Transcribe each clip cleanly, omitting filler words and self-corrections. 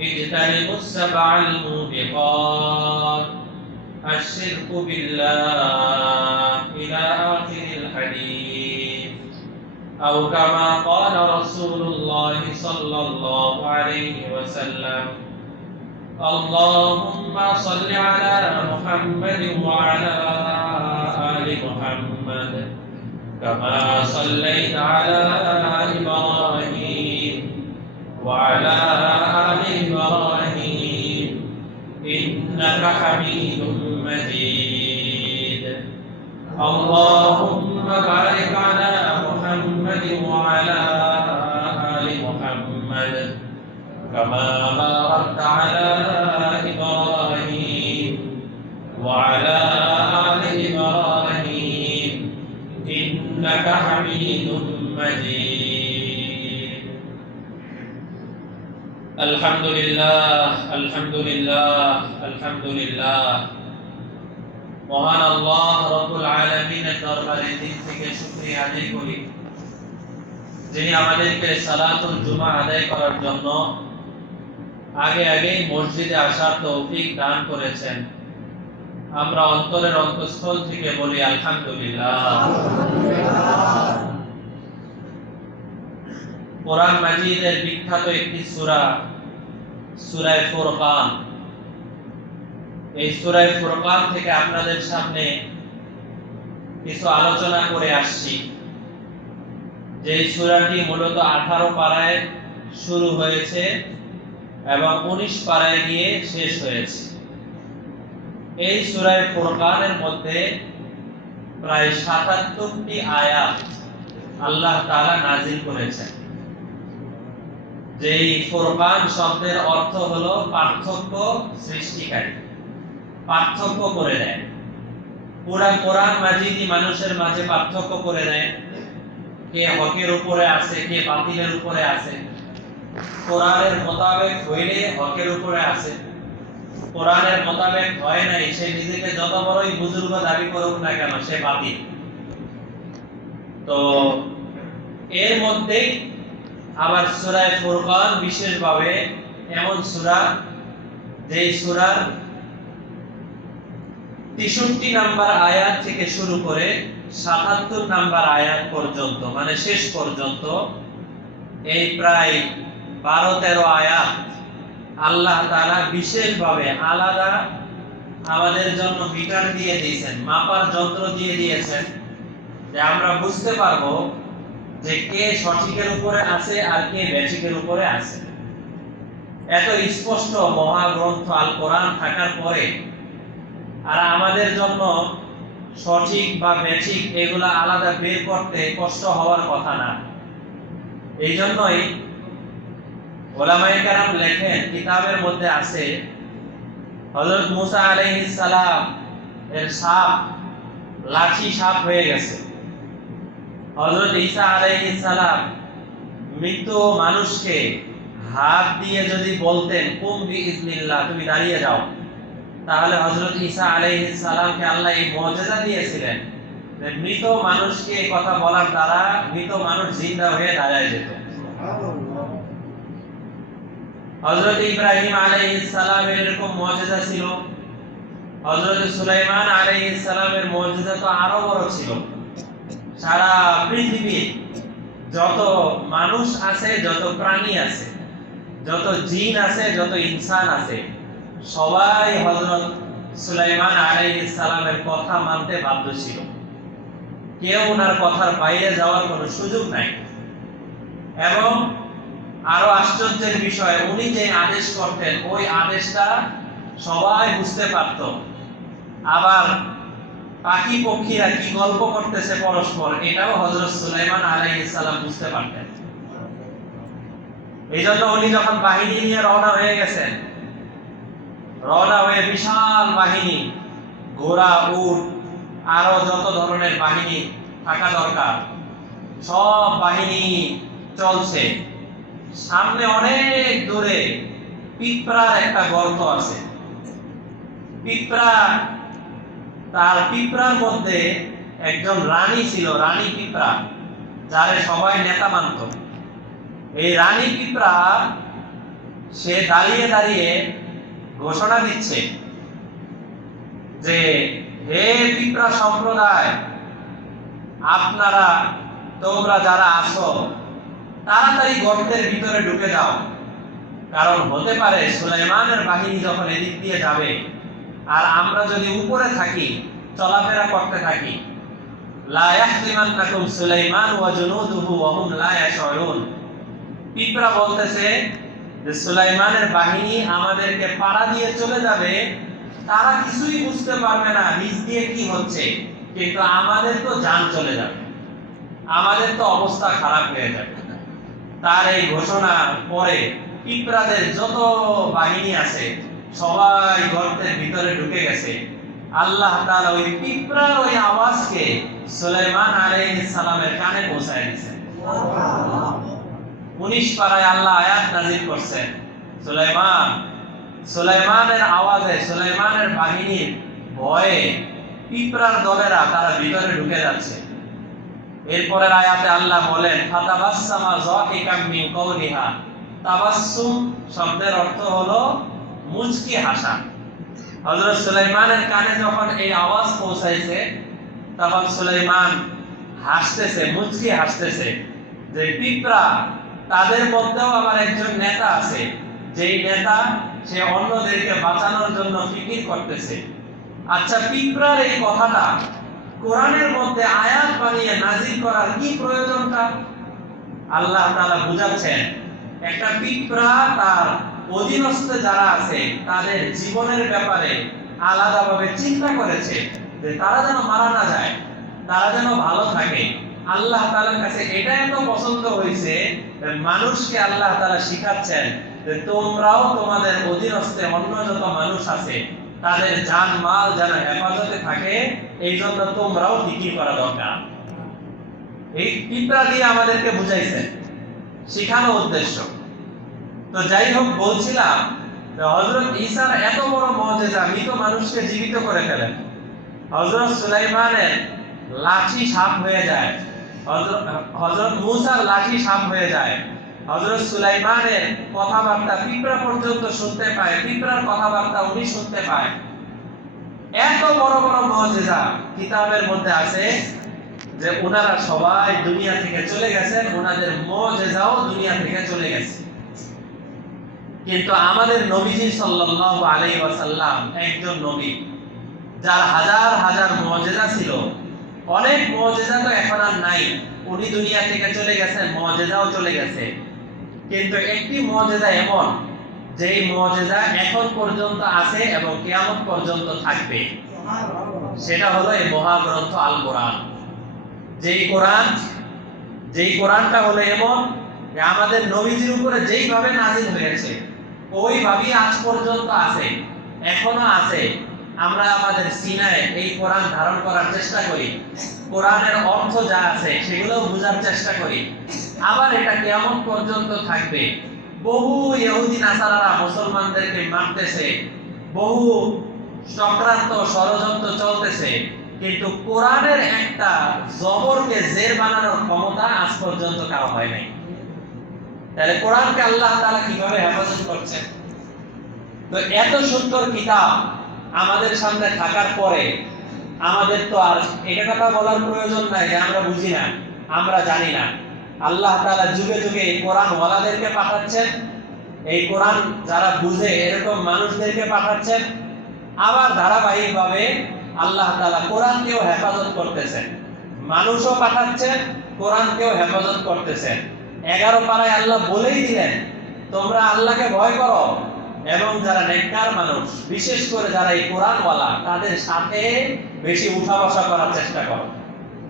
اجتنبوا السبع الموبقات الشرك بالله إلى آخر الحديث، أو كما قال رسول الله صلى الله عليه وسلم: اللهم صل على محمد وعلى آل محمد كما صليت على إبراهيم وعلى آل إبراهيم إنك حميد مجيد. اللهم بارك على محمد وعلى آل محمد كما باركت على إبراهيم وعلى آل إبراهيم إنك حميد مجيد. الحمد لله الحمد لله الحمد لله। মহান আল্লাহ রব্বুল আলামিনের দরবারে দিন থেকে শুকরিয়া আদায় করি, যিনি আমাদেরকে সালাতুল জুমা আদায় করার জন্য আগে মসজিদে আসার তৌফিক দান করেছেন। আমরা অন্তরের অন্তঃস্থল থেকে বলি আলহামদুলিল্লাহ। কোরআন মাজিদের বিখ্যাত একটি সূরা, সূরা ফুরকান। এই সূরা ফুরকান থেকে আপনাদের সামনে কিছু আলোচনা করে আসছি। যে সূরাটি মূলত 18 পারায় শুরু হয়েছে এবং 19 পারায় গিয়ে শেষ হয়েছে। এই সূরা ফুরকানের মধ্যে প্রায় 77টি আয়াত আল্লাহ তাআলা নাযিল করেছেন। যেই ফুরকান শব্দের অর্থ হলো পার্থক্য সৃষ্টিকারী, পার্থক্য করে দেয়। পুরা কোরআন মাজিদই মানুষের মাঝে পার্থক্য করে দেয়, কে হকের উপরে আছে, কে বাতিলের উপরে আছে। কোরআনের মোতাবেক হইলে হকের উপরে আছে, কোরআনের মোতাবেক হয় নাই, সে নিজেকে যত বড়ই বুজুর্গ দাবি করুক না কেন, সে বাতিল। তো এর মধ্যেই আবার সূরা ফুরকান বিশেষভাবে এমন সূরা, যেই সূরার 63 নাম্বার আয়াত থেকে শুরু করে 77 নাম্বার আয়াত পর্যন্ত, মানে শেষ পর্যন্ত এই প্রায় 12-13 আয়াত আল্লাহ তাআলা বিশেষভাবে আলাদা আমাদের জন্য মিটার দিয়ে দিয়েছেন, মাপার যন্ত্র দিয়ে দিয়েছেন, যে আমরা বুঝতে পারবো যে কে সঠিকের উপরে আছে আর কে ব্যাঠিকের উপরে আছে। এত স্পষ্ট মহাগ্রন্থ আল কোরআন থাকার পরে আর আমাদের জন্য সঠিক বা ব্যাঠিক এগুলা আলাদা বের করতে কষ্ট হওয়ার কথা না। এই জন্যই উলামায়ে কেরাম লেখেন, কিতাবের মধ্যে আছে, হযরত মুসা আলাইহিস সালাম এর সাপ লাঠি সাপ হয়ে গেছে। হযরত ঈসা আলাইহিস সালাম মৃত মানুষকে হাত দিয়ে যদি বলতেন কুম বিইজনিল্লাহ, তুমি দাঁড়িয়ে যাও, তাহলে হযরত ঈসা আলাইহিস সালামকে আল্লাহ এই মুজিজা দিয়েছিলেন যে মৃত মানুষকে এই কথা বলার দ্বারা মৃত মানুষ জিন্দা হয়ে দাঁড়ায় যেত। হযরত ইব্রাহিম আলাইহিস সালামের এরকম মুজিজা ছিল। হযরত সুলাইমান আলাইহিস সালামের মুজিজা তো আরো বড় ছিল। সারা পৃথিবীর যত মানুষ আছে, যত প্রাণী আছে, যত জিন আছে, যত ইনসান আছে, সবাই হযরত সুলাইমান আলাইহিস সালামের কথা মানতে বাধ্য ছিল। কেউ ওনার কথার বাইরে যাওয়ার কোনো সুযোগ নাই। এবং আরো আশ্চর্যের বিষয়, উনি যে আদেশ করতেন ওই আদেশটা সবাই বুঝতে পারত। আবার পাখি পক্ষীরা কি গল্প করতেছে পরস্পর, এটাও হযরত সুলাইমান আলাইহিস সালাম বুঝতে পারতেন। এই জন্য উনি যখন বাহিনী নিয়ে রওনা হয়ে গেছেন, রওনা হয়ে বিশাল বাহিনী, ঘোড়া, উট, আরো যত ধরনের বাহিনী থাকা দরকার, সব বাহিনী চলছে। সামনে অনেক দূরে পিঁপড়ার একটা গর্ত আছে। পিঁপড়া, তার পিঁপড়ার মধ্যে একজন রানী ছিল, রানী পিঁপড়া, যারে সবাই নেতা মানত। এই রানী পিঁপড়া সে দাঁড়িয়ে দাঁড়িয়ে ঘোষণা দিচ্ছে যে হে পিঁপড়া সম্প্রদায়, আপনারা তোমরা যারা আছো তাড়াতাড়ি গর্তের ভিতরে ঢুকে যাও, কারণ হতে পারে সুলাইমানের বাহিনী যখন এদিক দিয়ে যাবে আর আমরা যদি উপরে থাকি, চলাফেরা করতে থাকি, লা ইয়াহতিমান্নাকুম সুলাইমান ওয়া জুনুদুহু ওয়া হুম লা ইয়াশউরুন। পিঁপড়া বলতেছে যে সুলাইমানের বাহিনী আমাদেরকে পাড়া দিয়ে চলে যাবে, তারা কিছুই বুঝতে পারবে না নিচ দিয়ে কি হচ্ছে, কিন্তু আমাদের তো জান চলে যাবে, আমাদের তো অবস্থা খারাপ হয়ে যাবে। তার এই ঘোষণা পরে পিঁপড়াদের যত বাহিনী আছে সবাই গর্তের ভিতরে ঢুকে গেছে। আল্লাহ তাআলা ওই পিঁপড়ার ওই আওয়াজকে সুলাইমান আলাইহিস সালামের কানে পৌঁছায় দিয়েছেন। 19 পারায় আল্লাহ আয়াত নাযিল করছেন, সুলাইমানের আওয়াজে, সুলাইমানের বাহিনীর ভয়ে পিঁপড়ার দলেরা তারা ভিতরে ঢুকে যাচ্ছে। এরপরের আয়াতে আল্লাহ বলেন ফাতাবাসসামা যাহিকাম মিন কওলিহা। তাবাসসুম শব্দের অর্থ হলো মুচকি হাসা। হযরত সুলাইমানের কানে যখন এই আওয়াজ পৌঁছাইছে তখন সুলাইমান হাসতেছে, মুচকি হাসতেছে যে পিঁপড়া, তাদের মধ্যেও আবার একজন নেতা আছে, যেই নেতা সে অন্যদেরকে বাঁচানোর জন্য ফিকির করতেছে। আচ্ছা, পিঁপড়ার এই কথাটা কোরআনের মধ্যে আয়াত বানিয়ে নাজিল করার কি প্রয়োজনটা? আল্লাহ তাআলা বুঝাচ্ছেন, একটা পিঁপড়া তার অধীনস্থ যারা আছে তাদের জীবনের ব্যাপারে আলাদাভাবে চিন্তা করেছে যে তারা যেন মারা না যায়, তারা যেন ভালো থাকে। আল্লাহ তাআলার কাছে এটা এত পছন্দ হয়েছে, মানুষকে আল্লাহ তাআলা শিখাচ্ছেন যে তোমরাও তোমাদের অধীনস্থে অন্য যত মানুষ আছে তাদের জান মাল যেন হেফাজতে থাকে, এই জন্য তোমরাও ফিকির করা দরকার। এই পিঁপড়া দিয়ে আমাদেরকে বুঝাইছেন, শিখানো উদ্দেশ্য। তো যাই হোক, বলছিলাম হযরত ঈসার এত বড় মুজিজা, মৃত মানুষকে জীবিত করে ফেলেন। হযরত সুলাইমানের লাঠি সাপ হয়ে যায়, হযরত মুসার লাঠি সাপ হয়ে যায়, হযরত সুলাইমানের কথাবার্তা পিঁপড়া পর্যন্ত শুনতে পায়, পিঁপড়ার কথাবার্তা উনি শুনতে পায়। এত বড় বড় মুজিজা কিতাবের মধ্যে আছে যে ওনারা সবাই দুনিয়া থেকে চলে গেছেন, ওনাদের মুজিজাও দুনিয়া থেকে চলে গেছে। কিন্তু আমাদের নবীজি সাল্লাল্লাহু আলাইহি ওয়াসাল্লাম একজন নবী যার হাজার হাজার মুজিজা ছিল। অনেক মুজিজা তো এখন আর নাই, উনি দুনিয়া থেকে চলে গেছেন, মুজিজাও চলে গেছে। কিন্তু একটি মুজিজা এমন, যেই মুজিজা এখন পর্যন্ত আছে এবং কিয়ামত পর্যন্ত থাকবে, সেটা হলো এই মহাগ্রন্থ আল কোরআন। যেই কোরআনটা হলো এমন যে আমাদের নবীজির উপরে যেইভাবে নাযিল হয়েছে ওইভাবেই আজ পর্যন্ত আছে, এখনো আছে। আমরা আমাদের সিনায় এই কোরআন ধারণ করার চেষ্টা করি, কোরআনের অর্থ যা আছে সেগুলো বোঝার চেষ্টা করি। আবার এটা কিয়ামত পর্যন্ত থাকবে। বহু ইহুদি নাসারারা মুসলমানদেরকে মারতেছে, বহু চক্রান্ত ষড়যন্ত্র চলতেছে, কিন্তু কোরআনের একটা জবরকে জের বানানোর ক্ষমতা আজ পর্যন্ত কারো হয় নাই। তাহলে কোরআনকে আল্লাহ তাআলা কিভাবে হেফাজত করছেন? তো এত সুন্দর কিতাব আমাদের সামনে থাকার পরে আমাদের তো আর এটা কথা বলার প্রয়োজন নাই যে আমরা বুঝি না, আমরা জানি না। আল্লাহ তাআলা যুগে যুগে এই কোরআন ওয়ালাদেরকে পাঠাচ্ছেন, এই কোরআন যারা বুঝে এরকম মানুষদেরকে পাঠাচ্ছেন। আবার ধারাবাহিকভাবে আল্লাহ তাআলা কোরআনকেও হেফাজত করতেছেন, মানুষও পাঠাচ্ছেন, কোরআনকেও হেফাজত করতেছেন। 11 পারায় আল্লাহ বলেই দিলেন, তোমরা আল্লাহকে ভয় করো এবং যারা নেককার মানুষ, বিশেষ করে যারা এই কোরআনওয়ালা, তাদের সাথে বেশি উঠা বসা করার চেষ্টা করো।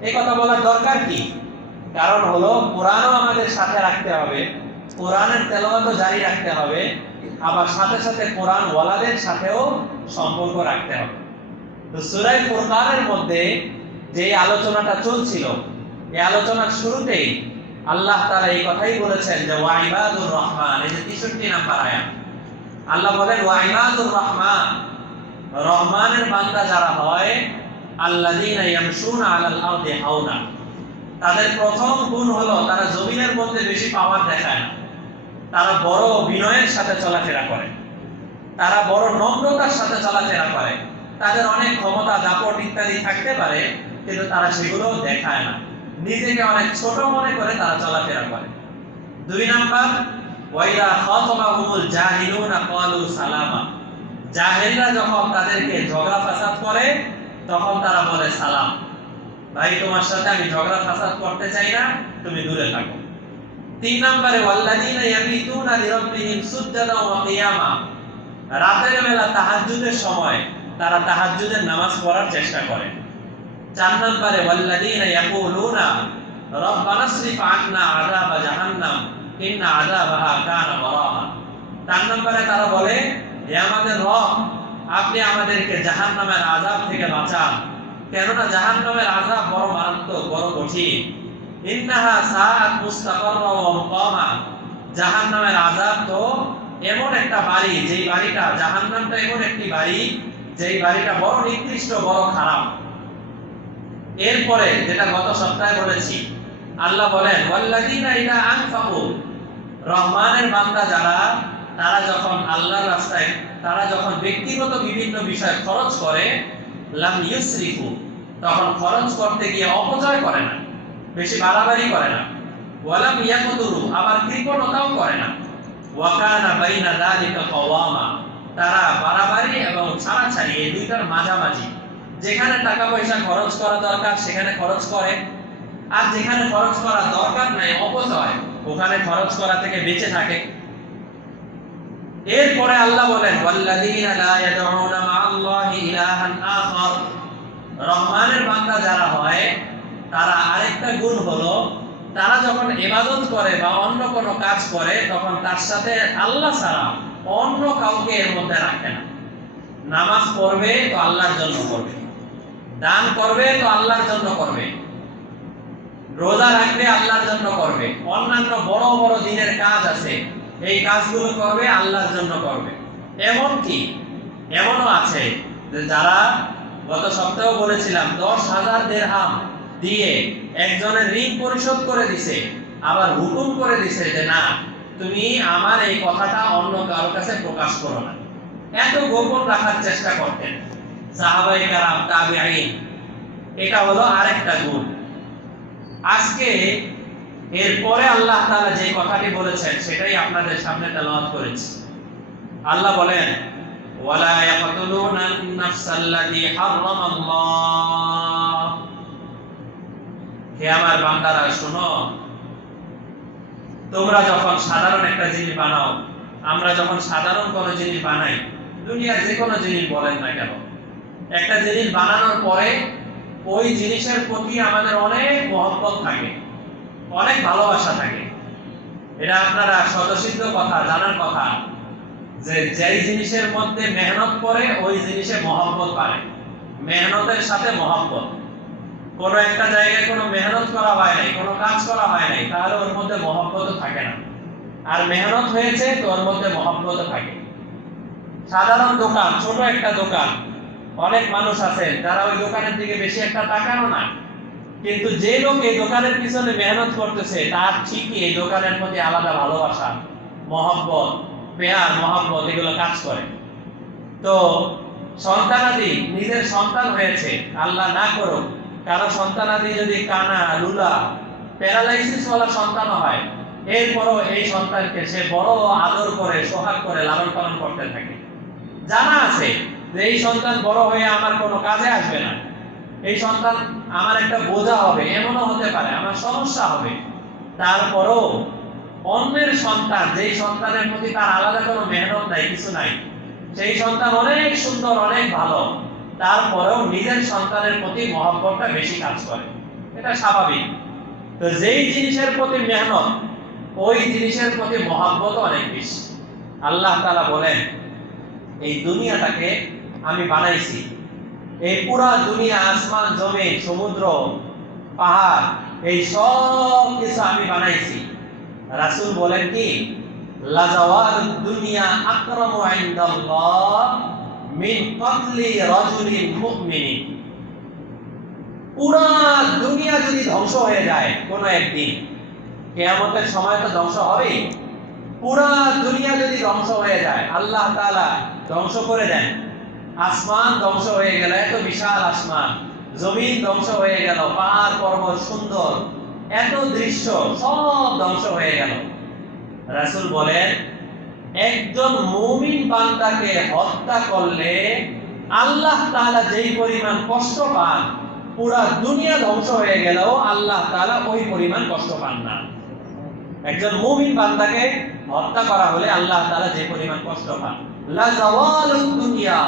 এই কথা বলার দরকার কি? কারণ হলো কোরআনও আমাদের সাথে রাখতে হবে, কোরআনের তেলাওয়াতও জারি রাখতে হবে, আবার সাথে সাথে কোরআন ওয়ালাদের সাথেও সম্পর্ক রাখতে হবে। তো সূরা ফুরকানের মধ্যে যে আলোচনাটা চলছিল, এই আলোচনার শুরুতেই আল্লাহ তাআলা এই কথাই বলেছেন যে ওয়া ইবাদুর রহমান, এই যে 63 নাম্বার আয়াত। আল্লাহ বলেন ওয়া ইবাদুর রহমান, রহমানের বান্দা যারা হয়, আল্লাযীনা ইয়ামশুনা আলাল আরদি হাওনা, তাদের প্রথম গুণ হলো তারা জমিনের মধ্যে বেশি পাওয়ার দেখায় না। তারা বড় বিনয়ের সাথে চলাফেরা করে, তারা বড় নম্রতার সাথে চলাফেরা করে। তাদের অনেক ক্ষমতা দাপট ইত্যাদি থাকতে পারে, কিন্তু তারা সেগুলো দেখায় না, নিজেকে অনেক ছোট মনে করে তারা চলাফেরা করে। 2 নাম্বার, ওয়াইদা খাতাবাহুমুল জাহিলুনা ক্বালু সালামা। জাহেলরা যখন তাদেরকে ঝগড়া ফাসাদ করে তখন তারা বলে সালাম। ভাই, তোমার সাথে আমি ঝগড়া ফাসাদ করতে চাই না, তুমি দূরে থাকো। 3 নম্বরে, ওয়াল্লাযীনা ইয়াবিতুনা লিরাব্বিহিম সুজদান ওয়া কিয়ামা। রাতের বেলা তাহাজ্জুদের সময় তারা তাহাজ্জুদের নামাজ পড়ার চেষ্টা করে। 4 নম্বরে, ওয়াল্লাযীনা ইয়াকুলুনা রব্বানা সরিফ আন্না আযাবা জাহান্নাম ইন্না আযাবাহা কানা গরামা। 4 নম্বরে তারা বলে, হে আমাদের রব, আপনি আমাদেরকে জাহান্নামের আযাব থেকে বাঁচান, কেননা জাহান্নামের আযাব বড় মারাত্মক, বড় কঠিন। ইন্নাহা সাআত মুস্তাকাররা ওয়া মুকামা। জাহান্নামের আযাব তো এমন একটা বাড়ি, যেই বাড়িটা, জাহান্নামটা এমন একটি বাড়ি যেই বাড়িটা বড় নিকৃষ্ট, বড় খারাপ। এরপরে যেটা গত সপ্তাহে বলেছি, আল্লাহ বলেন, ওয়াল্লাযীনা ইযা আনফাকু। রহমানের বান্দা যারা, তারা যখন আল্লাহর রাস্তায়, তারা যখন ব্যক্তিগত বিভিন্ন বিষয় খরচ করে, লাম ইউসরিফু, তখন খরচ করতে গিয়ে অপচয় করে না, বেশি বাড়াবাড়ি করে না। ওয়ালাম ইয়াকুতুরু, আবার কৃপণতাও করে না। ওয়া কানা বাইনা যালিকা কাওয়ামা, তারা বাড়াবাড়ি এবং ছাড়াছাড়ি এই দুইটার মাঝামাঝি। যেখানে টাকা পয়সা খরচ করা দরকার সেখানে খরচ করে, আর যেখানে খরচ করা দরকার নাই, অপচয়, ওখানে খরচ করা থেকে বেঁচে থাকে। এরপরে আল্লাহ বলেন, ওয়াল্লাযীনা লা ইয়াদউনা মা'আল্লাহি ইলাহান আখার। রহমানের বান্দা যারা হয়, তারা আরেকটা গুণ হলো, তারা যখন ইবাদত করে বা অন্য কোনো কাজ করে তখন তার সাথে আল্লাহ ছাড়া অন্য কাউকে এর মধ্যে রাখে না। নামাজ পড়বে তো আল্লাহর জন্য পড়বে, দান করবে তো আল্লাহর জন্য করবে, রোজা রাখবে আল্লাহর জন্য করবে, অন্যান্য বড় বড় দিনের কাজ আছে এই কাজগুলো করবে আল্লাহর জন্য করবে। এমনকি এমনও আছে যে যারা, গত সপ্তাহে বলেছিলাম, 10,000 দিরহাম দিয়ে একজনের ঋণ পরিশোধ করে দিছে, আবার হুকুম করে দিছে যে না, তুমি আমার এই কথাটা অন্য কারোর কাছে প্রকাশ করো না। এত গোপন রাখার চেষ্টা করতেন সাহাবায়ে কেরাম, তাবিঈন। এটা হলো আরেকটা গুণ। আজকে এরপরে আল্লাহ তাআলা যে কথাটি বলেছেন সেটাই আপনাদের সামনে তেলাওয়াত করেছি। আল্লাহ বলেন, ওয়ালা ইয়াকতুলুনা আন-নাফসাল্লাতী হারামাল্লাহ। হে আমার বান্দারা, শোনো, তোমরা যখন সাধারণ একটা জিনিস বানাও, আমরা যখন সাধারণ কোনো জিনিস বানাই, দুনিয়ার যে কোনো জিনিস বলেন না কেন, একটা জিনিস বানানোর পরে ওই জিনিসের প্রতি আমাদের অনেক মহব্বত থাকে, অনেক ভালোবাসা থাকে। এটা আপনারা স্বতঃসিদ্ধ কথা, জানার কথা যে যেই জিনিসের মধ্যে মেহনত করে ওই জিনিসে মহব্বত বাড়ে। মেহনতের সাথে মহব্বত। কোনো একটা জায়গায় কোনো মেহনত করা হয় নাই, কোনো কাজ করা হয় নাই, তাহলে ওর মধ্যে মহব্বত থাকে না। আর মেহনত হয়েছে তো ওর মধ্যে মহব্বত থাকে। সাধারণ দোকান, ছোট একটা দোকান, অনেক মানুষ আছে যারা ওই দোকানের দিকে বেশি একটা তাকানো না, কিন্তু যে লোক এই দোকানের পিছনে মেহনত করতেছে তার ঠিকই এই দোকানের প্রতি আলাদা ভালোবাসা, মহব্বত, প্যার, মহব্বত এগুলো কাজ করে। তো সন্তানাদি, নিজের সন্তান হয়েছে, আল্লাহ না করুক কারো সন্তানাদি যদি কানা, লুলা, প্যারালাইসিস ওয়ালা সন্তান হয়, এরপরও এই সন্তানকে সে বড় আদর করে, সোহাগ করে লালন পালন করতে থাকে। জানা আছে যে এই সন্তান বড় হয়ে আমার কোনো কাজে আসবে না, এই সন্তান আমার একটা বোঝা হবে, এমনও হতে পারে আমার সমস্যা হবে। তারপরও অন্যের সন্তান, যেই সন্তানের প্রতি তার আলাদা কোনো মেহনত নাই, কিছু নাই, সেই সন্তান অনেক সুন্দর, অনেক ভালো, তারপরেও নিজের সন্তানের প্রতি মহব্বতটা বেশি কাজ করে। এটা স্বাভাবিক। তো যেই জিনিসের প্রতি মেহনত, ওই জিনিসের প্রতি মহব্বত অনেক বেশি। আল্লাহ তাআলা বলেন, এই দুনিয়াটাকে আমি বানাইছি, এই পুরা দুনিয়া, আসমান, জমিন, সমুদ্র, পাহাড়, এই সব কিছু আমি বানাইছি। রাসূল বলেন কি, লাজাওয়ালুদ দুনিয়া আকরামু ইনদাল্লাহ মিন কতলি রাজুলিন মুমিনিন। পুরা দুনিয়া যদি ধ্বংস হয়ে যায় কোনো একদিন, কিয়ামতের সময় তো ধ্বংস হবেই, পুরা দুনিয়া যদি ধ্বংস হয়ে যায়, আল্লাহ তাআলা ধ্বংস করে দেন, আসমান ধ্বংস হয়ে গেল, এত বিশাল আসমান, জমিন ধ্বংস হয়ে গেল, পাহাড় পর্বত সুন্দর, এত দৃশ্য সব ধ্বংস হয়ে গেল। রাসূল বলেন, একজন মুমিন বান্দাকে হত্যা করলে আল্লাহ তাআলা যেই পরিমাণ কষ্ট পান, পুরা দুনিয়া ধ্বংস হয়ে গেলেও আল্লাহ তাআলা ওই পরিমাণ কষ্ট পান না। একজন মুমিন বান্দাকে হত্যা করা হলে আল্লাহ তাআলা যে পরিমাণ কষ্ট পান, লা জাওয়ালুদ দুনিয়া,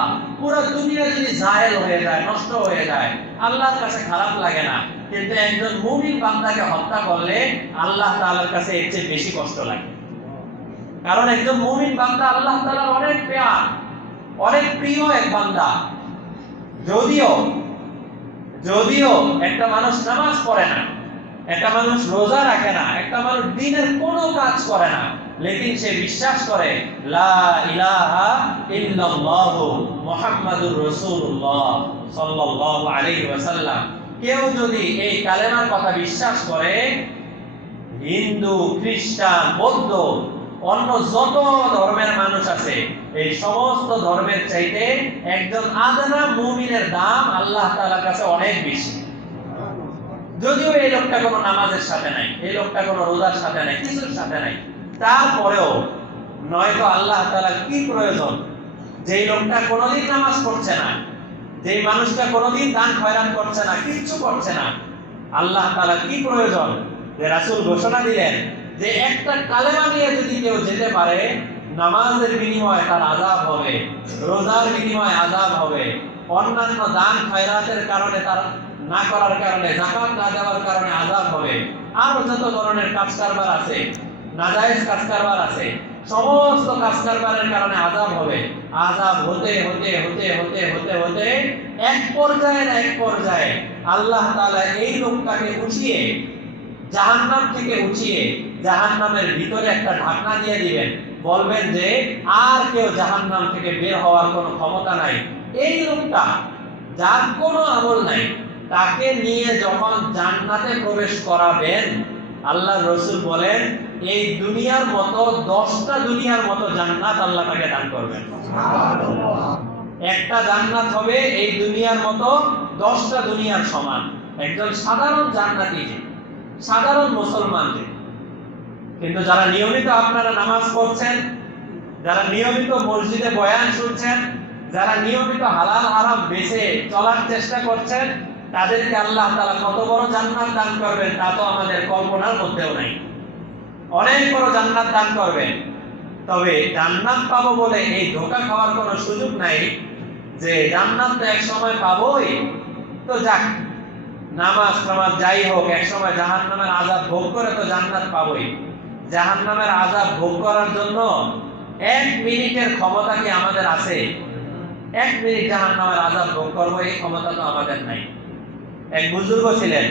পুরা দুনিয়া যদি জায়েল হয়ে যায়, নষ্ট হয়ে যায়, আল্লাহর কাছে খারাপ লাগে না, কিন্তু একজন মুমিন বান্দাকে হত্যা করলে আল্লাহ তাআলার কাছে এর চেয়ে বেশি কষ্ট লাগে। কারণ একজন মুমিন বান্দা আল্লাহ তাআলার অনেক প্রিয়, অনেক প্রিয় এক বান্দা। যদিও একটা মানুষ নামাজ পড়ে না, একটা মানুষ রোজা রাখে না, একটা মানুষ দিনের কোনো কাজ করে না, লেকিন সে বিশ্বাস করে লা ইলাহা ইল্লাল্লাহ মুহাম্মাদুর রাসূলুল্লাহ সাল্লাল্লাহু আলাইহি ওয়াসাল্লাম, কেউ যদি এই কালেমার কথা বিশ্বাস করে, হিন্দু, খ্রিস্টান, বৌদ্ধ, অন্য যত ধর্মের মানুষ আছে, এই সমস্ত ধর্মের চাইতে একজন আদনা মুমিনের দাম আল্লাহ তাআলার কাছে অনেক বেশি। যদিও এই লোকটা কোনো নামাজের সাথে নাই, এই লোকটা কোনো রোজার সাথে নাই, কিছুর সাথে নাই, তারপরেও নয়তো আল্লাহ তাআলার কি প্রয়োজন যেই লোকটা কোনোদিন নামাজ পড়ছে না, যেই মানুষটা কোনোদিন দান খয়রাত করছে না, কিচ্ছু করছে না, আল্লাহ তাআলার কি প্রয়োজন যে রাসূল ঘোষণা দিলেন যে একটা কালেমা নিয়ে যদি কেউ যেতে পারে, নামাজের বিনিময়ে তার আযাব হবে, রোজার বিনিময়ে আযাব হবে, অন্যান্য দান খয়রাতের কারণে তার না করার কারণে, যাকাত না দেওয়ার কারণে আযাব হবে, আর যত ধরনের কাজ কারবার আছে, নাজায়েজ কাজ কারবার আছে, সমস্ত কাজ কারবারের কারণে আযাব হবে। আযাব হতে হতে হতে হতে হতে হতে এক পর্যায়ে আল্লাহ তাআলা এই লোকটাকে উঠিয়ে জাহান্নাম থেকে উঠিয়ে জাহান্নামের ভিতরে একটা ঢাকনা দিয়ে দিবেন, বলবেন যে আর কেউ জাহান্নাম থেকে বের হওয়ার কোনো ক্ষমতা নাই। এই লোকটা যার কোনো আমল নাই, তাকে নিয়ে যখন জান্নাতে প্রবেশ করাবেন, আল্লাহর রাসূল বলেন এই দুনিয়ার মতো 10টা দুনিয়ার মতো জান্নাত আল্লাহ তাকে দান করবেন। সুবহানাল্লাহ। একটা জান্নাত হবে এই দুনিয়ার মতো 10টা দুনিয়ার সমান। একজন সাধারণ জান্নাতি, সাধারণ মুসলমান। কিন্তু যারা নিয়মিত আপনারা নামাজ পড়ছেন, যারা নিয়মিত মসজিদে বয়ান শুনছেন, যারা নিয়মিত হালাল হারাম বেছে চলার চেষ্টা করছেন, তাদেরকে আল্লাহ তাআলা কত বড় জান্নাত দান করবেন তা তো আমাদের কল্পনার মধ্যেও নাই। অনেক বড় জান্নাত দান করবেন। তবে জান্নাত পাবো বলে এই ধোঁকা খাওয়ার কোনো সুযোগ নাই যে জান্নাত তো এক সময় পাবোই, তো যাক নামাজ টামাজ যাই হোক, এক সময় জাহান্নামের আযাব ভোগ করে তো জান্নাত পাবোই। জাহান্নামের আযাব ভোগ করার জন্য 1 মিনিটের ক্ষমতা কি আমাদের আছে? 1 মিনিট জাহান্নামের আযাব ভোগ করব এই ক্ষমতা তো আমাদের নাই। এক বুজুর্গ ছিলেন,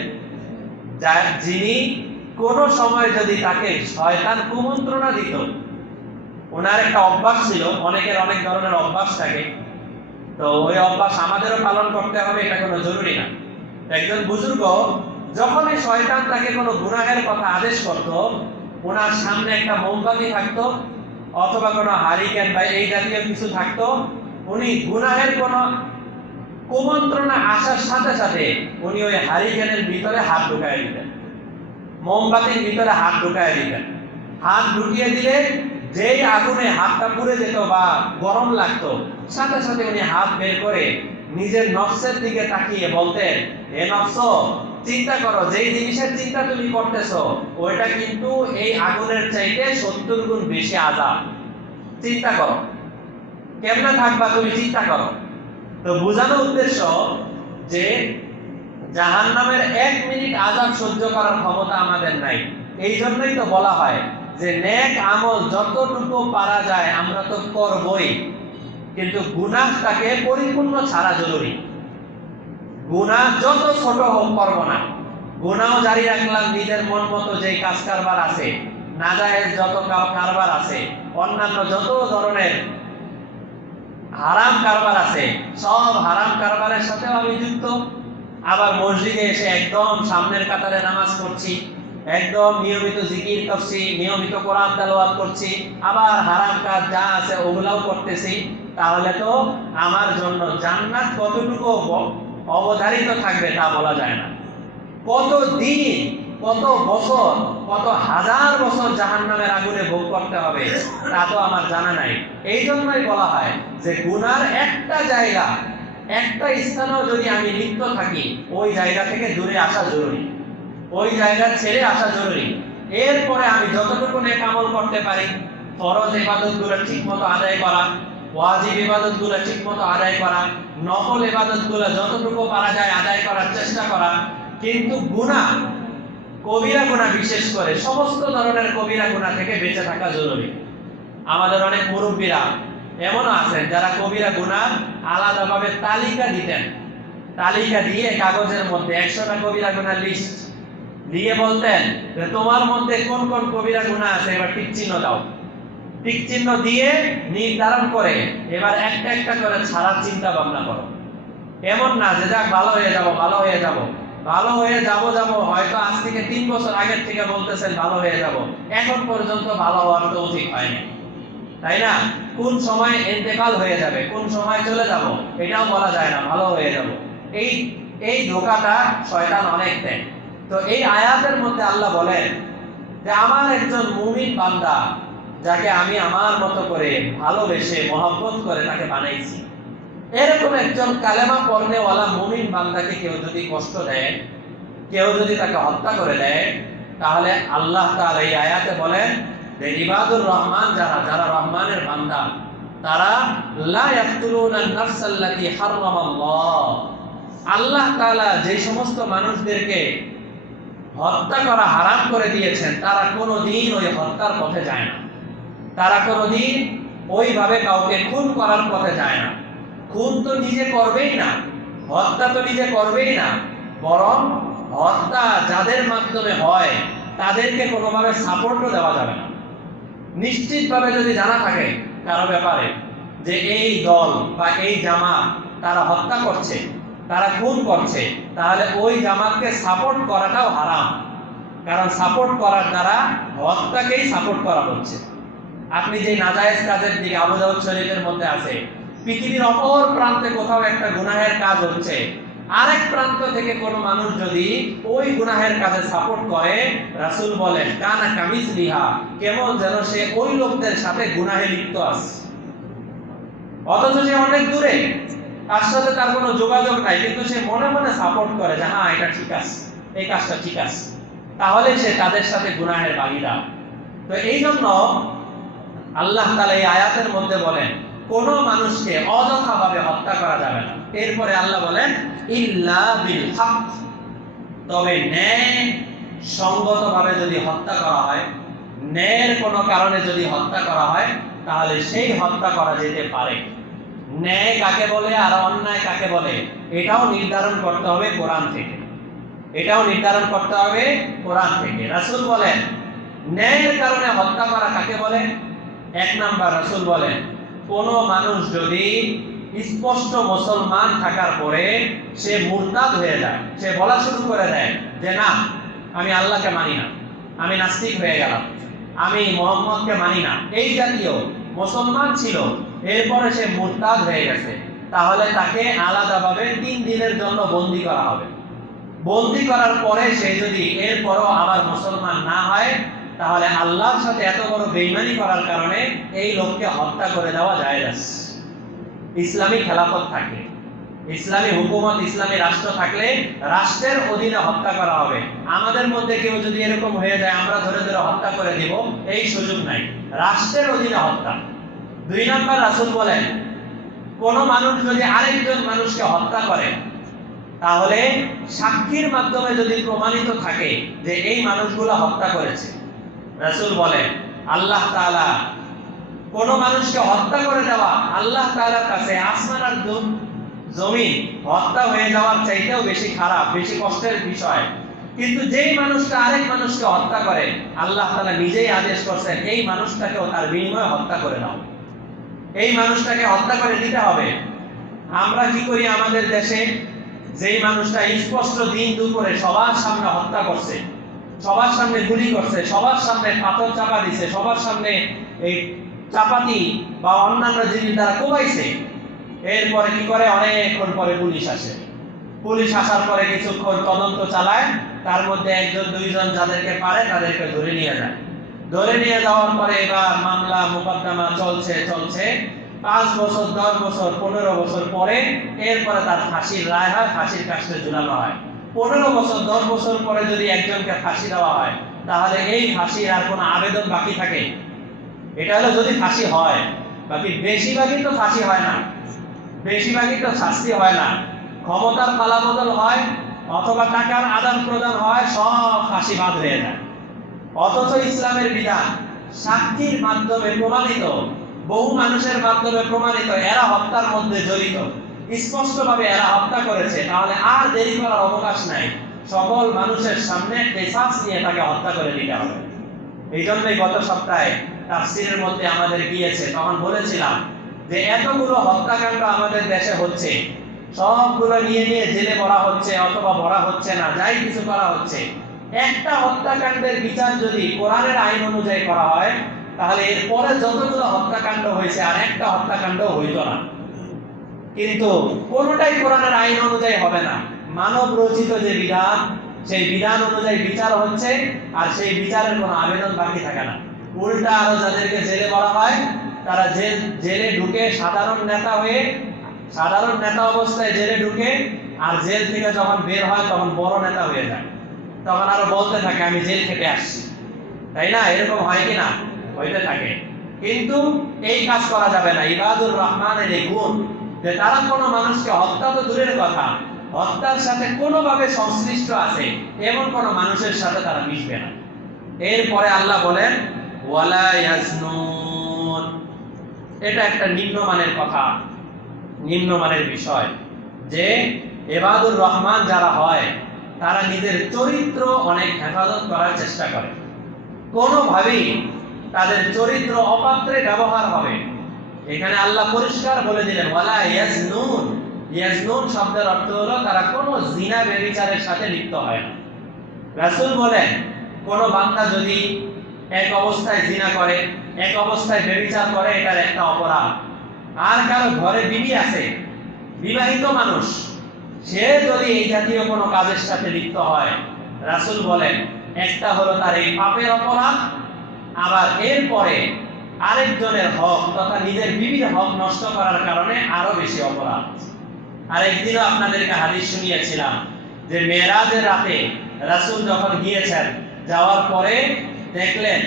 যিনি কোন সময় যদি তাকে শয়তান কুমন্ত্রণা দিত, ওনার একটা অভ্যাস ছিল, অনেকের অনেক ধরনের অভ্যাস থাকে, তো ওই অভ্যাস আমাদেরও পালন করতে হবে, এটা কোনো জরুরি না। একজন বুজুর্গ যখনই শয়তান তাকে কোনো গুনাহের কথা আদেশ করত, ওনার সামনে একটা মোমবাতি থাকতো অথবা কোনো হারিকেন বা এই জাতীয় কিছু থাকতো, উনি গুনাহের কোনো কুমন্ত্রণা আসার সাথে সাথে উনি ওই হারিকেনের ভিতরে হাত ঢুকায় দিতেন, মোমবাতির ভিতরে হাত ঢুকায় দিতেন। হাত ঢুকিয়ে দিলে যেই আগুনে হাতটা পুড়ে যেত বা গরম লাগতো, সাথে সাথে উনি হাত বের করে নিজের নফসের দিকে তাকিয়ে বলতেন, হে নফস, চিন্তা করো, যেই জিনিসের চিন্তা তুমি করতেছো ওইটা কিন্তু এই আগুনের চাইতে 70 গুণ বেশি আযাব। চিন্তা করো, কেমনে থাকবা তুমি, চিন্তা করো। তো বোঝানোর উদ্দেশ্য যে জাহান্নামের 1 মিনিট আযাব সহ্য করার ক্ষমতা আমাদের নাই। এই জন্যই তো বলা হয় যে নেক আমল যতটুকু পারা যায় আমরা তো করবই, কিন্তু গুনাহটাকে পরিপূর্ণ ছাড়া জরুরি। গুনাহ যত ছোট হোক করব না, গুনাহও জারি রাখলাম, নিজের মন মতো যেই কাজ কারবার আছে, নাজায়েজ যত কারবার আছে, অন্যান্য যত ধরনের হারাম কারবার আছে, সব হারাম কারবারের সাথেও আমি যুক্ত। আবার মসজিদে এসে একদম সামনের কাতারে নামাজ পড়ছি, একদম নিয়মিত জিকির করছি, নিয়মিত কোরআন তেলাওয়াত করছি, আবার হারাম কাজ যা আছে ওগুলাও করতেছি, তাহলে তো আমার জন্য জান্নাত কতটুকু অবধারিত থাকবে তা বলা যায় না। কত দিন, কত বছর, কত হাজার বছর জাহান্নামের আগুনে ভোগ করতে হবে তা তো আমার জানা নাই। এই জন্যই বলা হয় যে গুনার একটা জায়গা, একটা স্থানেও যদি আমি লিপ্ত থাকি, ওই জায়গা থেকে দূরে আসা জরুরি, ওই জায়গা ছেড়ে আসা জরুরি। এরপরে আমি যতটুকু নেক আমল করতে পারি, ফরজ ইবাদতগুলো ঠিকমতো আদায় করা, ওয়াজিব ইবাদতগুলো ঠিকমতো আদায় করা, নফল ইবাদতগুলো যতটুকু পারা যায় আদায় করার চেষ্টা করা। কিন্তু গুনাহ, কবিরা গুনাহ বিশেষ করে সমস্ত ধরনের কবিরা গুনাহ থেকে বেঁচে থাকা জরুরি। আমাদের অনেক মুরব্বীরা এমন আছেন যারা কবিরা গুনাহ আলাদাভাবে তালিকা দিতেন, তালিকা দিয়ে কাগজের মধ্যে 100টা কবিরা গুনার লিস্ট দিয়ে বলতেন যে তোমার মধ্যে কোন কোন কবিরা গুনাহ আছে এবার টিক চিহ্ন দাও। টিক চিহ্ন দিয়ে নির্ধারণ করে এবার একটা একটা করে ছাড়ার চিন্তা ভাবনা করো। এমন না যে যাক ভালো হয়ে যাব, ভালো হয়ে যাব, ভালো হয়ে যাব যাব, হয়তো আজ থেকে 3 বছর আগের থেকে বলতেছেন ভালো হয়ে যাব, এখন পর্যন্ত ভালো হওয়ার তৌফিক হয়নি, তাই না? কোন সময় ইন্তেকাল হয়ে যাবে, কোন সময় চলে যাব এটাও বলা যায় না, ভালো হয়ে যাব। এই এই ধোঁকাটা শয়তান অনেক দেয়। তো এই আয়াতের মধ্যে আল্লাহ বলেন যে আমার একজন মুমিন বান্দা, যাকে আমি আমার মতো করে ভালোবেসে মহব্বত করে তাকে বানাইছি, এরকম একজন কালেমা পড়নেওয়ালা মুমিন বান্দাকে কেউ যদি কষ্ট দেয়, কেউ যদি তাকে হত্যা করে দেয়, তাহলে আল্লাহ তাআলা এই আয়াতে বলেন যে ইবাদুর রহমান যারা, যারা রহমানের বান্দা, তারা লা ইয়াকতুলুনান নাফসাল্লাতী হারামাল্লাহ, আল্লাহ তাআলা যে সমস্ত মানুষদেরকে হত্যা করা হারাম করে দিয়েছেন তারা কোনোদিন ওই হত্যার পথে যায় না, তারা কোনোদিন ওইভাবে কাউকে খুন করার পথে যায় না। খুন তো নিজে করবেই না, হত্যা তো নিজে করবেই না, বরং হত্যা যাদের মাধ্যমে হয় তাদেরকে কোনোভাবে সাপোর্টও দেওয়া যাবে না। নিশ্চিতভাবে যদি জানা থাকে কারো ব্যাপারে যে এই দল বা এই জামাত তারা হত্যা করছে, তারা খুন করছে, তাহলে ওই জামাতকে সাপোর্ট করাটাও হারাম, কারণ সাপোর্ট করার দ্বারা হত্যাকেই সাপোর্ট করা হচ্ছে। আপনি যে নাজায়েজ কাজের দিকে, আবু দাউদ শরীফের মধ্যে আছে, পৃথিবীর অপর প্রান্তে কোথাও একটা গুনাহের কাজ হচ্ছে, আরেক প্রান্ত থেকে কোনো মানুষ যদি ওই গুনাহের কাজে সাপোর্ট করে, রাসূল বলেন কানা কামিসলিহা, কেমন যেন সে ওই লোকদের সাথে গুনাহে লিপ্ত আছে, অথচ সে অনেক দূরে, তার সাথে তার কোনো যোগাযোগ নাই, কিন্তু সে মনে মনে সাপোর্ট করে যে হ্যাঁ এটা ঠিক আছে, এই কাজটা ঠিক আছে, তাহলে সে তাদের সাথে গুনাহের ভাগীদার। তো এই জন্য আল্লাহ তাআলা এই আয়াতের মধ্যে বলেন কোন মানুষকে অযথাভাবে হত্যা করা যাবে না। এরপরে আল্লাহ বলেন ইল্লা বিল হক, তবে ন্যায় সঙ্গতভাবে যদি হত্যা করা হয়, ন্যায়ের কোনো কারণে যদি হত্যা করা হয়, তাহলে সেই হত্যা করা যেতে পারে। ন্যায় কাকে বলে আর অন্যায় কাকে বলে এটাও নির্ধারণ করতে হবে কোরআন থেকে, এটাও নির্ধারণ করতে হবে কোরআন থেকে। রাসূল বলেন ন্যায়ের কারণে হত্যা করা কাকে বলে? 1 নাম্বার রাসূল বলেন কোন মানুষ যদি স্পষ্ট মুসলমান থাকার পরে সে মুরতাদ হয়ে যায়, সে বলা শুরু করে দেয় যে না আমি আল্লাহকে মানি না, আমি নাস্তিক হয়ে গেলাম, আমি মুহাম্মদকে মানি না, এই জাতীয় মুসলমান ছিল, এরপরে সে মুরতাদ হয়ে গেছে, তাহলে তাকে আলাদাভাবে 3 দিনের জন্য বন্দী করা হবে। বন্দী করার পরে সে যদি এরপরও আবার মুসলমান না হয়, তাহলে আল্লাহর সাথে এত বড় বেঈমানি করার কারণে এই লোককে হত্যা করে দেওয়া জায়েজ। ইসলামী খেলাফত থাকলে, ইসলামী হুকুমত, ইসলামী রাষ্ট্র থাকলে রাষ্ট্রের অধীনে হত্যা করা হবে। আমাদের মধ্যে কেউ যদি এরকম হয়ে যায় আমরা ধরে ধরে হত্যা করে দিব, এই সুযোগ নাই, রাষ্ট্রের অধীনে হত্যা। 2 নাম্বার রাসূল বলেন কোন মানুষ যদি আরেকজন মানুষকে হত্যা করে, তাহলে সাক্ষীর মাধ্যমে যদি প্রমাণিত থাকে যে এই মানুষগুলো হত্যা করেছে, রাসূল বলেন আল্লাহ তাআলা কোন মানুষকে হত্যা করে দেওয়া আল্লাহ তাআলার কাছে আসমান আর জমিন হত্যা হয়ে যাওয়ার চাইতেও বেশি খারাপ, বেশি কষ্টের বিষয়। কিন্তু যেই মানুষটা আরেক মানুষকে হত্যা করে, আল্লাহ তাআলা নিজেই আদেশ করছেন এই মানুষটাকেও তার বিনিময়ে হত্যা করে দাও, এই মানুষটাকে হত্যা করে দিতে হবে। আমরা কি করি আমাদের দেশে, যেই মানুষটা স্পষ্ট দিন দুপুরে সবার সামনে হত্যা করছে, সবার সামনে গুলি করছে, সবার সামনে পাথর চাপা দিছে, সবার সামনে এই চাপাতি বা অন্যান্য জিনিস দ্বারা কোবাইছে। এরপরে কি করে, অনেকক্ষণ পরে পুলিশ আসে। পুলিশ আসার পরে কিছুক্ষণ তদন্ত চালায়, তার মধ্যে একজন দুইজন যাদেরকে পারে তাদেরকে ধরে নিয়ে যায়। ধরে নিয়ে যাওয়ার পরে এবার মামলা মোকদ্দমা চলছে চলছে 5 বছর 10 বছর 15 বছর পরে এরপরে তার ফাঁসির রায় হয়, ফাঁসির কাস্টে ঝুলানো হয়। 15 বছর 10 বছর পরে যদি একজনকে ফাঁসি দেওয়া হয়, তাহলে এই ফাঁসির আর কোনো আবেদন বাকি থাকে? এটা হলো যদি ফাঁসি হয়। বাকি বেশিরভাগই তো ফাঁসি হয় না, বেশিরভাগই তো শাস্তি হয় না। ক্ষমতার পালাবদল হয় অথবা টাকার আদান প্রদান হয়, সব ফাঁসিবাদ হয়ে যায়। অথচ ইসলামের বিধান সাক্ষীর মাধ্যমে প্রমাণিত, বহু মানুষের মাধ্যমে প্রমাণিত এরা হত্যার মধ্যে জড়িত, স্পষ্টভাবে এরা হত্যা করেছে, তাহলে আর দেরি করার অবকাশ নাই। সকল মানুষের সামনে কেসাস নিয়ে তাকে হত্যা করে দিতে হবে। এই জন্যই গত সপ্তাহে তাফসীরের মধ্যে আমাদের গিয়েছে, তখন বলেছিলাম যে এতগুলো হত্যাকাণ্ড আমাদের দেশে হচ্ছে, সবগুলো নিয়ে নিয়ে জেলে ভরা হচ্ছে অথবা ভরা হচ্ছে না, যাই কিছু করা হচ্ছে। একটা হত্যাকাণ্ডের বিচার যদি কোরআনের আইন অনুযায়ী করা হয়, তাহলে এরপরে যতগুলো হত্যাকাণ্ড হয়েছে আর একটা হত্যাকাণ্ড হইতো না। কিন্তু কোনোটাই কোরআনের আইন অনুযায়ী হবে না। মানব রচিত যে বিধান, সেই বিধান অনুযায়ী বিচার হচ্ছে, আর সেই বিচারের কোনো আবেদন বাকি থাকে না। উল্টা আরো যাদেরকে জেলে ভরা হয়, তারা জেলে ঢুকে সাধারণ নেতা হয়ে, সাধারণ নেতা অবস্থায় জেলে ঢুকে, আর জেল থেকে যখন বের হয় তখন বড় নেতা হয়ে যায়। তখন আরো বলতে থাকে আমি জেল খেটে আসছি, তাই না? এরকম হয় কি না? হইতে থাকে। কিন্তু এই কাজ করা যাবে না। ইবাদুর রহমানের এই গুণ যে তারা কোনো মানুষকে হত্যা তো দূরের কথা, হত্যার সাথে কোনোভাবে সংশ্লিষ্ট আছে এমন কোনো মানুষের সাথে তারা মিশবে না। এরপরে আল্লাহ বলেন ওয়ালা ইয়াজনুন। এটা একটা নিম্নমানের কথা, নিম্নমানের বিষয়, যে ইবাদুর রহমান যারা হয় তারা নিজের চরিত্র অনেক হেফাজত করার চেষ্টা করে। কোনোভাবেই তাদের চরিত্র অপাত্রে ব্যবহার হবে। এখানে আল্লাহ পরিষ্কার বলে দিলেন ওয়ালা ইয়াজনুন। ইয়াজনুন শব্দের অর্থ হলো তারা কোনো জিনা ব্যভিচারের সাথে লিপ্ত হয় না। রাসূল বলেন কোন বান্দা যদি এক অবস্থায় জিনা করে, এক অবস্থায় ব্যভিচার করে, এটার একটা অপরাধ। আর কারো ঘরে বিবি আছে, বিবাহিত মানুষ, সে যদি এই জাতীয় কোনো কাজের সাথে লিপ্ত হয়, রাসূল বলেন একটা হলো তার এই পাপের অপরাধ, আবার এরপরে আরেকজনের হক তথা নিজের বিবির হক নষ্ট করার কারণে আরো বেশি অপরাধ। আর একদিনও আপনাদেরকে হাদিস শুনিয়েছিলাম যে মেরাজের রাতে রাসূল যখন গিয়েছেন, যাওয়ার পরে দেখলেন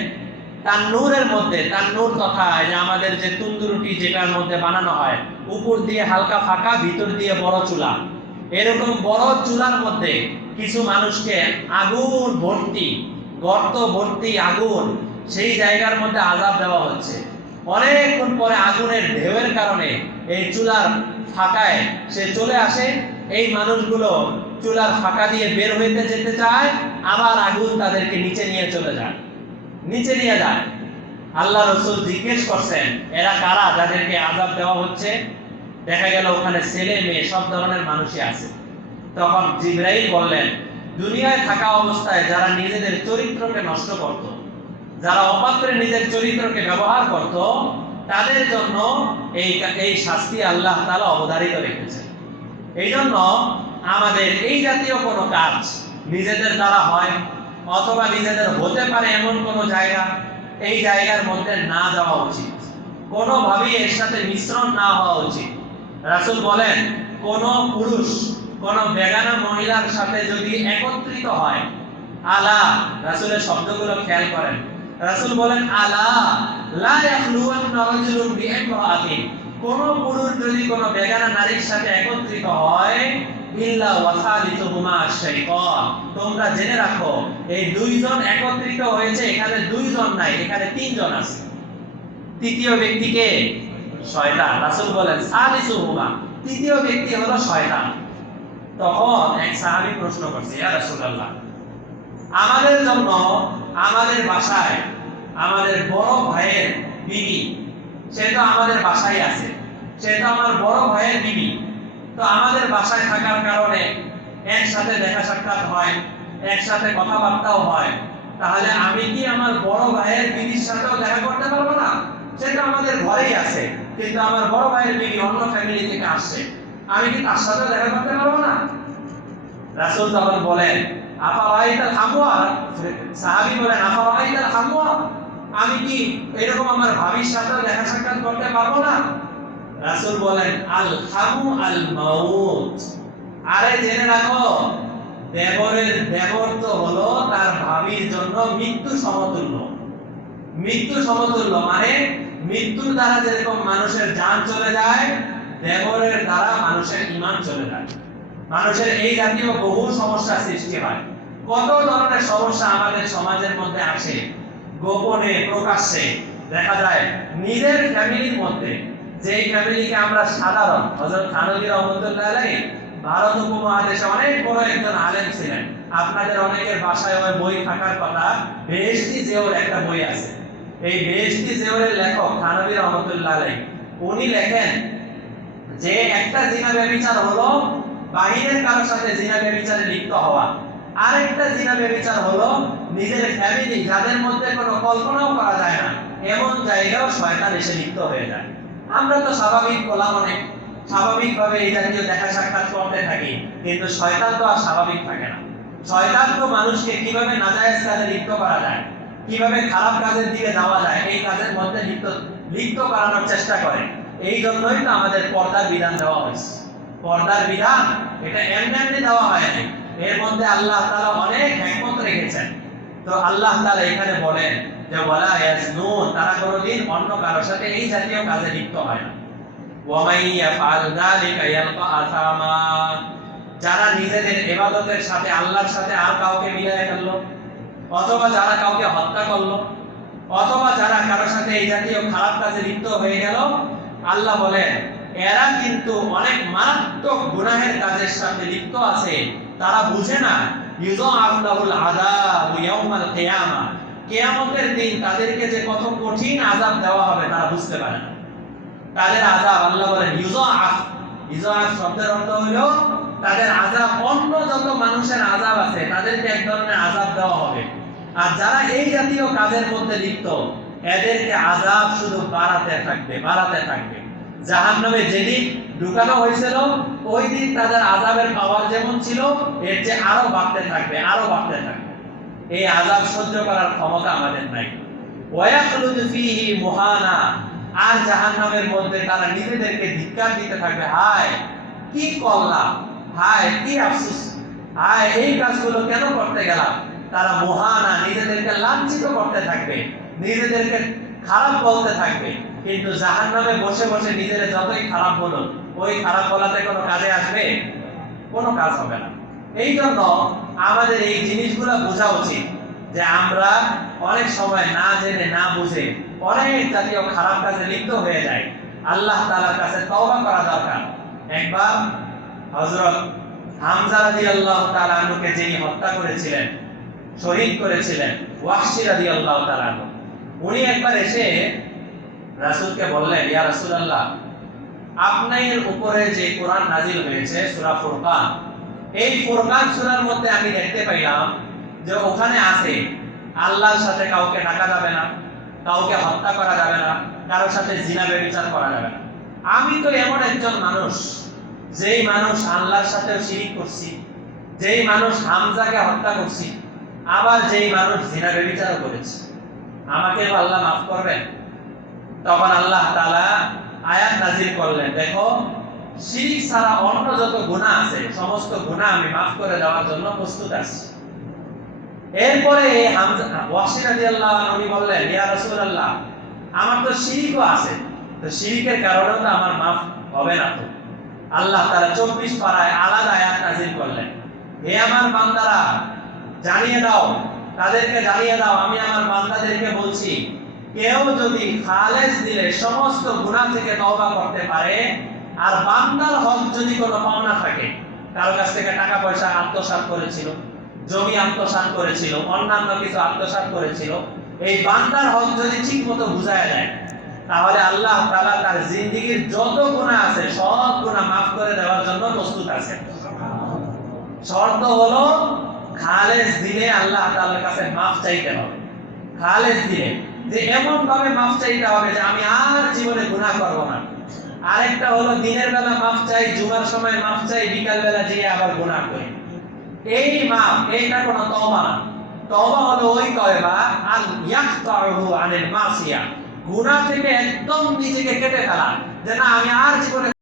তান্নুরের মধ্যে, তান্নুর তথা যে আমাদের যে তন্দুর রুটি যেটার মধ্যে বানানো হয়, উপর দিয়ে হালকা ফাঁকা, ভিতর দিয়ে বড় চুলা, এরকম বড় চুলার মধ্যে কিছু মানুষকে আগুন ভর্তি, গর্ত ভর্তি আগুন, সেই জায়গার মধ্যে আযাব দেওয়া হচ্ছে। অনেকক্ষণ পরে আগুনের ঢেউয়ের কারণে এই চুলার ফাঁকায় সে চলে আসে। এই মানুষগুলো চুলার ফাঁকা দিয়ে বের হইতে যেতে চায়, আবার আগুন তাদেরকে নিচে নিয়ে চলে যায়, নিচে নিয়ে যায়। আল্লাহ রাসূল জিজ্ঞেস করছেন এরা কারা যাদেরকে আযাব দেওয়া হচ্ছে? দেখা গেল ওখানে ছেলে মেয়ে সব ধরনের মানুষই আছে। তখন জিবরাইল বললেন দুনিয়ায় থাকা অবস্থায় যারা নিজেদের চরিত্রকে নষ্ট করত, যারা অপাত্রে নিজের চরিত্রকে ব্যবহার করত, তাদের জন্য এই শাস্তি আল্লাহ তাআলা অবধারিত রেখেছেন। এই জন্য আমাদের এই জাতীয় কোনো কাজ নিজেদের দ্বারা হয় অথবা নিজেদের হতে পারে এমন কোনো জায়গা, এই জায়গার মধ্যে না যাওয়া উচিত, কোনোভাবেই এর সাথে মিশ্রণ না হওয়া উচিত। রাসূল বলেন কোন পুরুষ কোন বেগানা মহিলার সাথে যদি একত্রিত হয়, আলা, রাসূলের শব্দগুলো খেয়াল করেন, রাসূল বলেন আলা লা ইয়াখলুওয়ান্না রাজুলুন বিইমরাআতিন, কোন পুরুষ যদি কোন বেগানা নারীর সাথে একত্রিত হয়, ইল্লা ওয়াসালিতুহুমা শাইতান, তোমরা জেনে রাখো এই দুইজন একত্রিত হয়েছে, এখানে দুইজন নাই, এখানে তিনজন আছে। তৃতীয় ব্যক্তিকে শয়তান। রাসূল বলেন সালিসুহুমা, তৃতীয় ব্যক্তি হলো শয়তান। তখন এক সাহাবী প্রশ্ন করছে ইয়া রাসূলুল্লাহ, আমাদের জন্য আমাদের বাসায় আমাদের বড় ভাইয়ের বিবি, সে তো আমাদের বাসায় আছে, সে তো আমার বড় ভাইয়ের বিবি, তো আমাদের বাসায় থাকার কারণে একসাথে দেখা সাক্ষাৎ হয়, একসাথে কথাবার্তাও হয়, তাহলে আমি কি আমার বড় ভাইয়ের বিবির সাথেও দেখা করতে পারবো না? সেটা আমাদের ঘরেই আছে, কিন্তু আমার বড় ভাইয়ের বিবি অন্য ফ্যামিলি থেকে আসছে, আমি কি তার সাথে দেখা করতে পারবো না? রাসূল তখন বলেন আফারাইতাল হামওয়া, সাহাবী বলেন আফারাইতাল হামওয়া, আমি কি এরকম আমার ভাবির সাথে দেখা সাক্ষাৎ করতে পারবো না? রাসূল বলেন আল হামু আল মাউত, আরে জেনে রাখো দেবর তো হলো তার ভাবির জন্য মৃত্যু সমতুল্য। মৃত্যু সমতুল্য মানে মৃত্যুর দ্বারা যেরকম মানুষের জান চলে যায়, দেবরের দ্বারা মানুষের ঈমান চলে যায়। মানুষের এই জাতীয় বহু সমস্যা সৃষ্টি হয়। কত ধরনের সমস্যা আমাদের সমাজের মধ্যে আসে, গোপনে প্রকাশ্যে দেখা যায়। নিজের ফ্যামিলির মধ্যে, যেই ফ্যামিলিকে আমরা সাধারণ, হযরত থানভী রাহমাতুল্লাহ আলাইহি ভারত উপমহাদেশে অনেক বড় একজন আলেম ছিলেন। আপনাদের অনেকের বাসায় ওই বই থাকার কথা, বেহেশতি জেওর একটা বই আছে। এই বেহেশতি জেওরের লেখক থানভী রাহমাতুল্লাহ আলাইহি, উনি লেখেন যে একটা জিনা ব্যভিচার হলো বাহিরের কারোর সাথে জিনা ব্যভিচারে লিপ্ত হওয়া, আরেকটা জিনা ব্যভিচার হলো নিজের ফ্যামিলি যাদের মধ্যে কোনো কল্পনাও করা যায় না এমন জায়গায় শয়তান এসে লিপ্ত হয়ে যায়। আমরা তো স্বাভাবিক গোলাম, অনেক স্বাভাবিকভাবে এই জাতীয় দেখা সাক্ষাৎ করতে থাকি, কিন্তু শয়তান তো আর স্বাভাবিক থাকে না। শয়তান তো মানুষকে কিভাবে নাজায়েজ কাজে লিপ্ত করা যায়, কিভাবে খারাপ কাজের দিকে যাওয়া যায়, এই কাজের মধ্যে লিপ্ত করানোর চেষ্টা করে। এই জন্যই তো আমাদের পর্দার বিধান দেওয়া হয়েছে। পর্দার বিধান এটা এমনি এমনি দেওয়া হয়নি, এর মধ্যে আল্লাহ তাআলা অনেক হিকমত রেখেছেন। তো আল্লাহ তাআলা এখানে বলেন যে ওয়ালা ইয়াজনুন, তারা কোনোদিন অন্য কারোর সাথে এই জাতীয় কাজে লিপ্ত হয় না। ওয়া মান ইয়াফআল যালিকা ইয়ালকা আসামা, যারা নিজেদের ইবাদতের সাথে আল্লাহর সাথে আর কাউকে মিলিয়ে ফেললো, অথবা যারা কাউকে হত্যা করলো, অথবা যারা কারোর সাথে এই জাতীয় খারাপ কাজে লিপ্ত হয়ে গেল, আল্লাহ বলেন এরা কিন্তু অনেক মারাত্মক গুনাহের কাজের সাথে লিপ্ত আছে, তারা বুঝে না। ইউযাআফ লাহুল আযাবু ইয়াউমাল কিয়ামা, কিয়ামতের দিন তাদেরকে যে কত কঠিন আযাব দেওয়া হবে তারা বুঝতে পারে না। তাদের আযাব, আল্লাহ বলেন ইউযাআফ, ইউযাআফ শব্দের অর্থ হলো তাদের আযাব অন্য যত মানুষের আযাব আছে তাদেরকে এক ধরনের আযাব দেওয়া হবে। আর যারা এই জাতীয় কাজের মধ্যে লিপ্ত, এদেরকে আযাব শুধু বাড়াতে থাকবে, বাড়াতে থাকবে। জাহান্নামে যেদিন ঢুকানো হয়েছিল ওই দিন তাদের আযাবের পাওয়ার যেমন ছিল, এর চেয়ে আরো বাড়তে থাকবে, আরো বাড়তে থাকবে। এই আযাব সহ্য করার ক্ষমতা আমাদের নাই। ওয়ায়াখলুদু ফীহি মুহানা, আর জাহান্নামের মধ্যে তারা নিজেদেরকে ধিক্কার দিতে থাকবে, হায় কি করলাম, হায় কি আফসোস, হায় এই কাজগুলো কেন করতে গেলাম। তারা মুহানা, নিজেদেরকে লাঞ্ছিত করতে থাকবে, নিজেদেরকে খারাপ বলতে থাকবে। কিন্তু জাহান্নামে বসে বসে নিজেরা যতই খারাপ বলো, ওই খারাপ বলাতে কোনো কাজে আসবে? কোনো কাজ হবে না। এই জন্য আমাদের এই জিনিসগুলো বোঝা উচিত যে আমরা অনেক সময় না জেনে না বুঝে অনেক জাতীয় খারাপ কাজে লিপ্ত হয়ে যায়। আল্লাহ তাআলার কাছে তওবা করা দরকার। একবার হযরত হামজা রাদিয়াল্লাহু তাআলা আনহুকে যিনি হত্যা করেছিলেন, শহীদ করেছিলেন, ওয়াহশী রাদিয়াল্লাহু তাআলা আনহু, উনি একবার এসে রাসূলকে বললেন, ইয়া রাসূলুল্লাহ, আপনার উপরে যে কোরআন নাযিল হয়েছে সূরা ফুরকান, এই ফুরকান সূরার মধ্যে আমি দেখতে পাইলাম যে ওখানে আছে আল্লাহর সাথে কাউকে ডাকা যাবে না, কাউকে হত্যা করা যাবে না, কারোর সাথে জিনা ব্যভিচার করা যাবে না। আমি তো এমন একজন মানুষ, যেই মানুষ আল্লাহর সাথে শিরিক করছি, যেই মানুষ হামজাকে হত্যা করছি, আবার যেই মানুষ জিনা ব্যভিচার করেছে, আমাকে আল্লাহ মাফ করবেন? তখন আল্লাহ তাআলা আয়াত নাযিল করলেন, দেখো শিরক ছাড়া অন্য যত গুনাহ আছে সমস্ত গুনাহ আমি maaf করে দেওয়ার জন্য প্রস্তুত আছি। এরপরে হামজা ওয়াহশী রাদিয়াল্লাহু আনহু বললেন, ইয়া রাসূলুল্লাহ, আমার তো শিরকও আছে, তো শিরকের কারণেও তো আমার maaf হবে না। তো আল্লাহ তাআলা 24 পারায় আলাদা আয়াত নাযিল করলেন, হে আমার বান্দারা জানিয়ে দাও, তাদেরকে জানিয়ে দাও, আমি আমার বান্দাদেরকে বলছি, কেউ যদি খালেস দিলে সমস্ত গুনাহ থেকে তওবা করতে পারে, আর বান্দার হক যদি কোনো পাওনা থাকে, কারো কাছ থেকে টাকা পয়সা আত্মসাৎ করেছিল, জমি আত্মসাৎ করেছিল, অন্যান্য কিছু আত্মসাৎ করেছিল, এই বান্দার হক যদি ঠিকমতো বুঝায়া যায়, তাহলে আল্লাহ তাআলা তার জিন্দেগীর যত গুনাহ আছে সব গুনাহ maaf করে দেওয়ার জন্য প্রস্তুত আছেন। শর্ত হলো খালেস দিলে আল্লাহ তাআলার কাছে মাফ চাইতে হবে। খালেস দিলে যে এমন ভাবে মাফ চাইতে হবে যে আমি আর জীবনে গুনাহ করব না। আরেকটা হলো দিনের বেলা মাফ চাই, জুমার সময় মাফ চাই, বিকাল বেলা যেয়ে আবার গুনাহ করি। এই মাফ, এইটা কোনো তওবা না। তওবা হলো ওই তওবা আল ইয়াকতাহু আনিল মাসিয়া, গুনাহ থেকে একদম নিজেকে কেটে ফেলা, যে না আমি আর জীবনে